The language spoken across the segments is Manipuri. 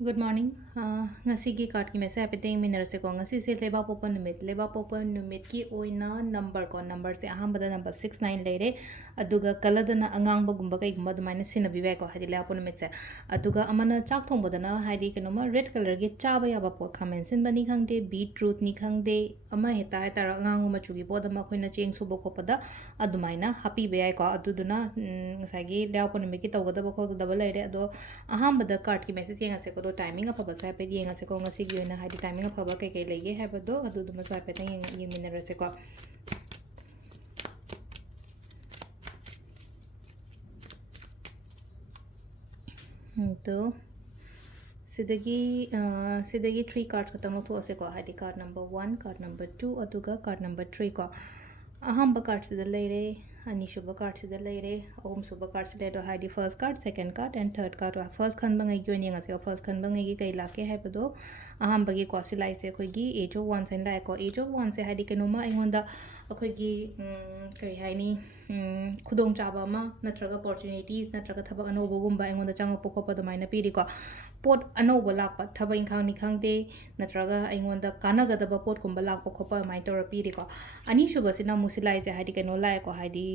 Good morning. Ngasigi card ki message apete minner se ko ngasi se leba popa numit ki oina number ko number se ahambada number 69 leire aduga kaladana angang bagumba kai gumba dumaina sinabi ba ko hadi leba numit se aduga amana chak thong bodana hadi kenoma red color ge chaba yaba pot khamen sin bani khangde beetroot ni khangde ama heta heta angang ma chugi bod ma khoina cheng subo ko pada adumaina happy be ko aduduna ngasagi leba numit ki tawgada ba ko daba leire ado ahambada card ki message yenga se ko timing of a swap yenga se ko ngasi gi na hadi timing of a kai kai lege ha ba do adu dum swap ta yeng minera se ko to sidagi 3 cards khatam to se ko hadi card number 1 card number 2 aduga card number 3 ko ahamba card se da leire अनिशुब कार्ड से लेरे अहम सुब कार्ड से लेदो हाइडी first card second card and third card first खनबंगई की ओनिंग से फर्स्ट खनबंगई की कई लाके है बदो अहमबगी को सिलाई से अखोगी एज ऑफ 1 से लाको एज ऑफ 1 से हाइडी कनोमा अइहोंदा अखोगी करी हाइनी खुदोंग चाबा मा नत्रगा अपॉर्चुनिटीज नत्रगा थबक अनोबगुंबा अइहोंदा चंगप खोप दमाइना पीरिको पोट अनोब लाप थब इंखांग निखांगदे नत्रगा अइहोंदा कानागदब पोट कुंबा लाप खोप माइ तोर पीरिको अनिशुब सिना मुसिलाई से हाइडी कनो लाको हाइडी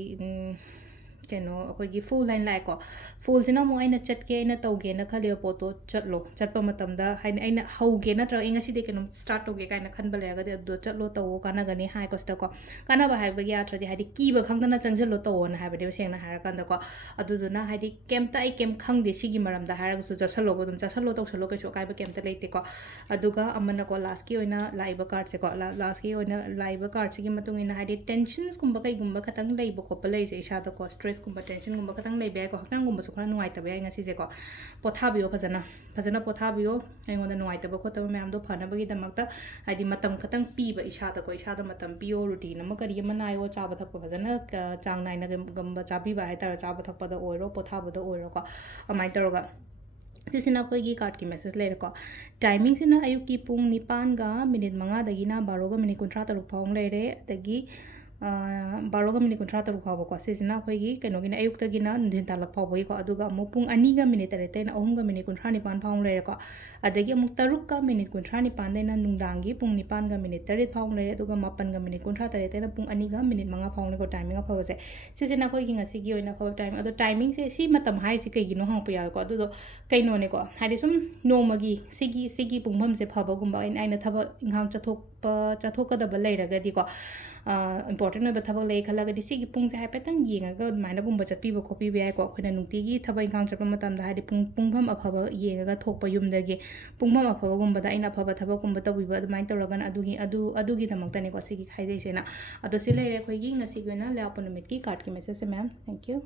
कनो अखोगी फुल लाइन लाको फुल सिना मु आइना चटके आइना तौगे न खले पोतो चटलो चटप मतमदा हाइना आइना हौगे नत्र इंगसी दे कनो स्टार्ट तौगे काइना खनबा लेगा दे दो चटलो तौ काना गनी हाइ कोस्ता को काना बा हाइबा या थ्रदि हाइदि कीबा खंगदना चंगजलो तौ न हाइबा दे सेंगना हारा कांदा को अदुदुना हाइदि केमता आई केम खंगदे सिगी मरमदा हारा गुसु चसलो बदुम चसलो तौसलो कैसो काइबा केमता लेते को अदुगा अमना को लास्ट की ओइना लाइबा कार्ड से को लास्ट की ओइना लाइबा कार्ड से की मतुंग इन हाइदि टेंशन्स कुंबा कई गुंबा खतंग लेबा कोपा लेजे इसादा को स्ट्रेस कुंबा टेंशन गुंबा खतंग लेबे को हकंग गुंबा सुखरा नुवाइतबे ai ngasi je ko pothabiyo fazana pothabiyo aingonda nuaitaba khotaba mayam do phanabagi damakta haidi matam khatang piba isada ko isada matam piyo routine ama kari ama nayo chaba thakpa fazana chang naina gamba chabi ba haitara chaba thakpa da oiro pothaba da oiro ko amai taroga सिसिना कोई कार्ड की मैसेज ले रखो टाइमिंग सिना अयुक की पुंग निपान गा मिनट मंगा दगिना 12 गा मिनट 13 फाउंग ले रे तगी 12 गा मिनट 13 फाव को सिसिना कोई कनोगिना अयुक तगिना दिन तालक फाव को अदुगा मु पुंग अनि गा मिनट तरेते ना 3 गा मिनट 13 निपान फाउंग ले रखो अदगी अमुक 3 गा मिनट 13 निपान देना नुंगदांगी पुंग निपान गा मिनट 3 फाउंग ले अदुगा 9 गा मिनट 13 तरेते ना पुंग अनि गा मिनट मंगा फाउंग ले को टाइमिंग फाव से सिसिना कोई की ngasi gi oina फाव टाइम अदो टाइमिंग से सी matam hai si kai gi no hang pa ya ko अदो कईनो ने को हाइदि सुम नोमगी सिगी पुंगभम से फबगुंबा आइना थब इंगाम चथोकदब लेरगदि को इम्पोर्टेंट ओइबा थबक ले खलगदि सिगी पुंग से हाइपेतंग येंगागा माइना गुंबा चटपीबा खोपीबा याय को अखोइना नुंतिगी थब इंगाम चटपा मतमदा हाइदि पुंगभम अफब येंगागा थोकपा युमदगे पुंगभम अफबगुंबदा आइना अफब थबकगुंबा तबीबा अदुमाइन तौरगन अदुगी दमक्तने को सिगी खाइदैसेना अदो सि लेरे अखोइगी ngasi गोना लाप नुमित की कार्ड की मैसेज से मैम थैंक यू